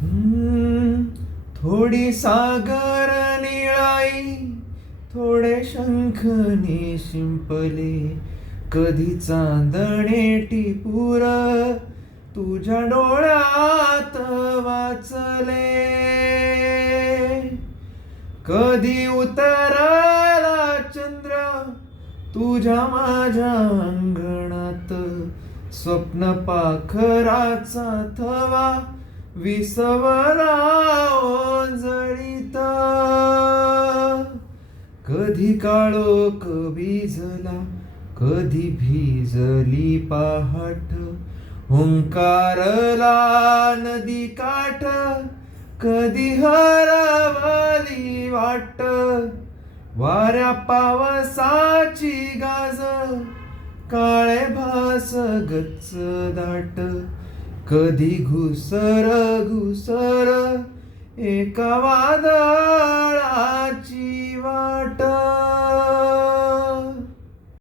हम्म, थोडी सागर निळाई, थोडे शंखनी शिंपले, कधी चांदणे टिपूर तुझ्या डोळ्यात वाचले, कधी उतरला चंद्र तुझ्या माझ्या अंगणात, स्वप्न पाखराचा थवा विसवला ओंजळीत, कधी काळोख भिजला, कधी भिजली पहाट, हुंकारला नदी काठ, कधी हरवली वाट, वाऱ्या पावसाची गाज, काळे भास गच्च दाट, कधी घुसर घुसर एका वादळाची